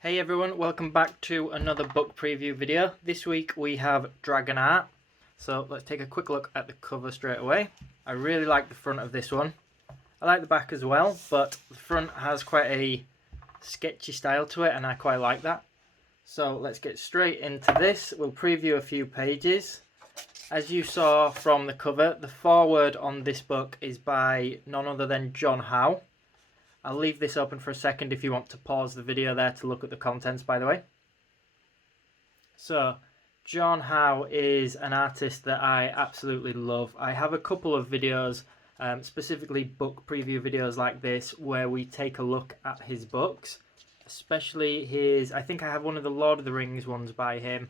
Hey everyone, welcome back to another book preview video. This week we have Dragon Art. So let's take a quick look at the cover straight away. I really like the front of this one. I like the back as well, but the front has quite a sketchy style to it and I quite like that. So let's get straight into this. We'll preview a few pages. As you saw from the cover, the foreword on this book is by none other than John Howe. I'll leave this open for a second if you want to pause the video there to look at the contents, by the way. So, John Howe is an artist that I absolutely love. I have a couple of videos, specifically book preview videos like this, where we take a look at his books. Especially his, I think I have one of the Lord of the Rings ones by him,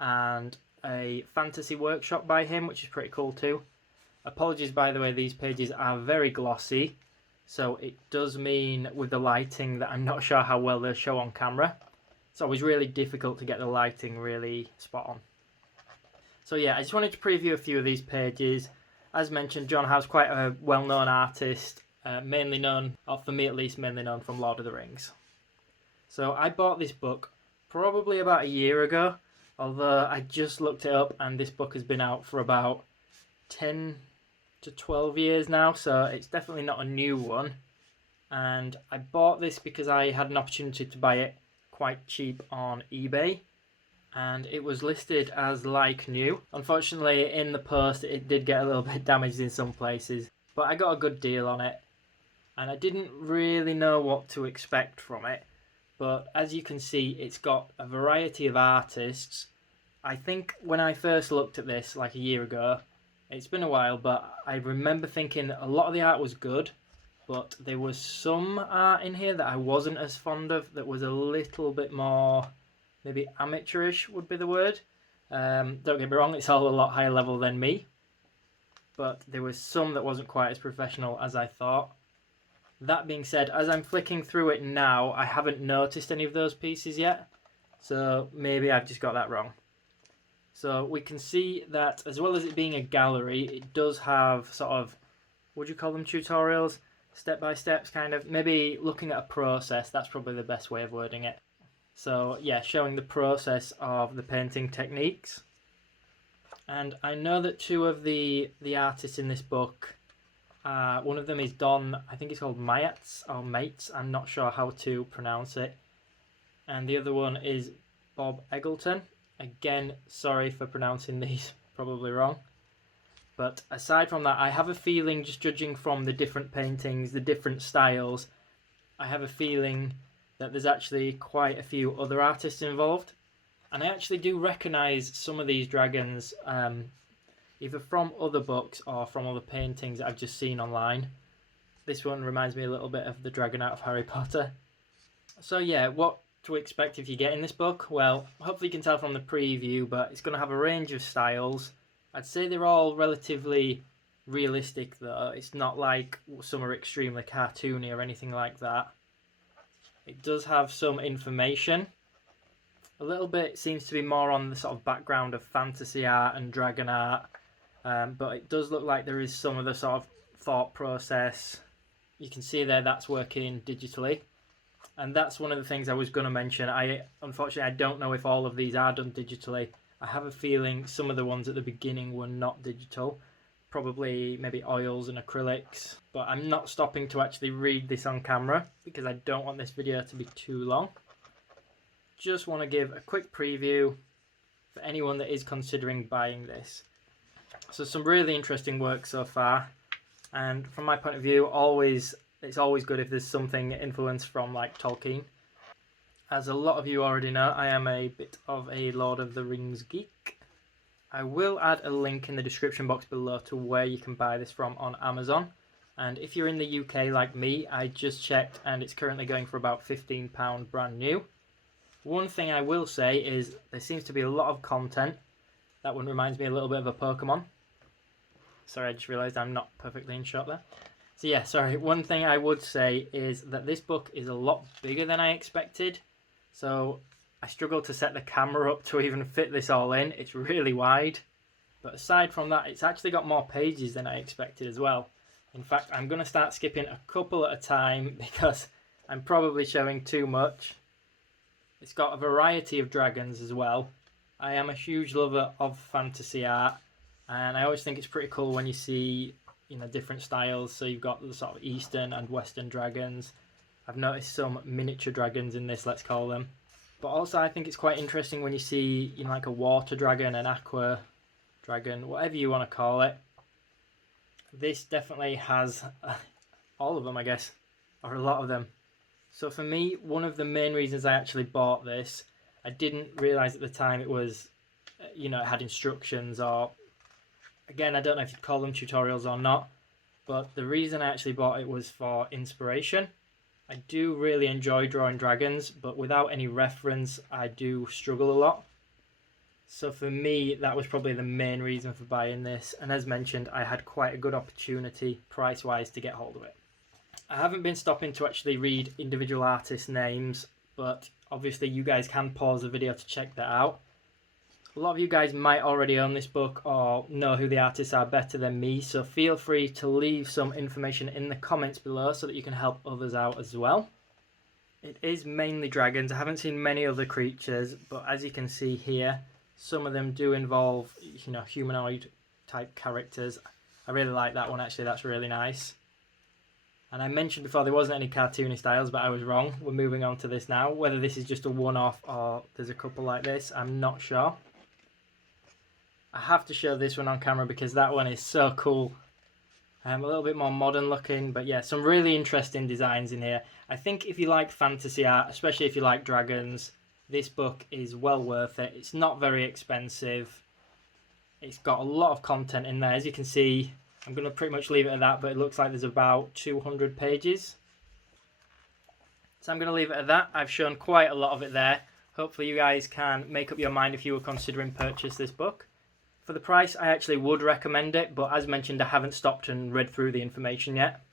and a fantasy workshop by him, which is pretty cool too. Apologies, by the way, these pages are very glossy. So it does mean with the lighting that I'm not sure how well they'll show on camera. It's always really difficult to get the lighting really spot on. So yeah, I just wanted to preview a few of these pages. As mentioned, John Howe's quite a well-known artist, mainly known, or for me at least, mainly known from Lord of the Rings. So I bought this book probably about a year ago, although I just looked it up and this book has been out for about 10 to 12 years now, so it's definitely not a new one. And I bought this because I had an opportunity to buy it quite cheap on eBay, and it was listed as like new. Unfortunately, in the post it did get a little bit damaged in some places, but I got a good deal on it and I didn't really know what to expect from it. But as you can see, it's got a variety of artists. I think when I first looked at this like a year ago, it's been a while, but I remember thinking a lot of the art was good, but there was some art in here that I wasn't as fond of, that was a little bit more, maybe amateurish would be the word. Don't get me wrong, it's all a lot higher level than me, but there was some that wasn't quite as professional as I thought. That being said, as I'm flicking through it now, I haven't noticed any of those pieces yet, so maybe I've just got that wrong. So we can see that as well as it being a gallery, it does have sort of, would you call them tutorials? Step-by-steps kind of, maybe looking at a process, that's probably the best way of wording it. So yeah, showing the process of the painting techniques. And I know that two of the artists in this book, one of them is Don, I think it's called Mayats or Mates, I'm not sure how to pronounce it. And the other one is Bob Eggleton. Again, sorry for pronouncing these probably wrong. But aside from that, I have a feeling, just judging from the different paintings, the different styles, I have a feeling that there's actually quite a few other artists involved. And I actually do recognise some of these dragons, either from other books or from other paintings that I've just seen online. This one reminds me a little bit of the dragon out of Harry Potter. So yeah, what to expect if you get in this book? Well, hopefully you can tell from the preview, but it's going to have a range of styles. I'd say they're all relatively realistic though. It's not like some are extremely cartoony or anything like that. It does have some information. A little bit seems to be more on the sort of background of fantasy art and dragon art, but it does look like there is some of the sort of thought process. You can see there that's working digitally. And that's one of the things I was going to mention. Unfortunately, I don't know if all of these are done digitally. I have a feeling some of the ones at the beginning were not digital. Probably maybe oils and acrylics. But I'm not stopping to actually read this on camera because I don't want this video to be too long. Just want to give a quick preview for anyone that is considering buying this. So some really interesting work so far. And from my point of view, it's always good if there's something influenced from like Tolkien. As a lot of you already know, I am a bit of a Lord of the Rings geek. I will add a link in the description box below to where you can buy this from on Amazon. And if you're in the UK like me, I just checked and it's currently going for about £15 brand new. One thing I will say is there seems to be a lot of content. That one reminds me a little bit of a Pokemon. Sorry, I just realised I'm not perfectly in shot there. So yeah, sorry, one thing I would say is that this book is a lot bigger than I expected. So I struggled to set the camera up to even fit this all in. It's really wide. But aside from that, it's actually got more pages than I expected as well. In fact, I'm going to start skipping a couple at a time because I'm probably showing too much. It's got a variety of dragons as well. I am a huge lover of fantasy art, and I always think it's pretty cool when you see, you know, different styles. So you've got the sort of Eastern and Western dragons. I've noticed some miniature dragons in this, let's call them. But also I think it's quite interesting when you see, you know, like a water dragon, an aqua dragon, whatever you want to call it. This definitely has all of them, I guess, or a lot of them. So for me, one of the main reasons I actually bought this, I didn't realise at the time it was, you know, it had instructions, or, again, I don't know if you'd call them tutorials or not, but the reason I actually bought it was for inspiration. I do really enjoy drawing dragons, but without any reference, I do struggle a lot. So for me, that was probably the main reason for buying this, and as mentioned, I had quite a good opportunity, price-wise, to get hold of it. I haven't been stopping to actually read individual artists' names, but obviously you guys can pause the video to check that out. A lot of you guys might already own this book or know who the artists are better than me, so feel free to leave some information in the comments below so that you can help others out as well. It is mainly dragons. I haven't seen many other creatures, but as you can see here, some of them do involve, you know, humanoid type characters. I really like that one actually, that's really nice. And I mentioned before there wasn't any cartoony styles, but I was wrong. We're moving on to this now. Whether this is just a one-off or there's a couple like this, I'm not sure. I have to show this one on camera because that one is so cool. A little bit more modern looking, but yeah, some really interesting designs in here. I think if you like fantasy art, especially if you like dragons, this book is well worth it. It's not very expensive. It's got a lot of content in there. As you can see, I'm going to pretty much leave it at that, but it looks like there's about 200 pages. So I'm going to leave it at that. I've shown quite a lot of it there. Hopefully you guys can make up your mind if you were considering purchase this book. For the price, I actually would recommend it, but as mentioned, I haven't stopped and read through the information yet.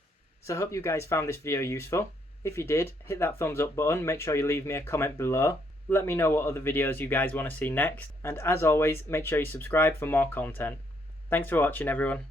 So I hope you guys found this video useful. If you did, hit that thumbs up button. Make sure you leave me a comment below. Let me know what other videos you guys want to see next. And as always, make sure you subscribe for more content. Thanks for watching, everyone.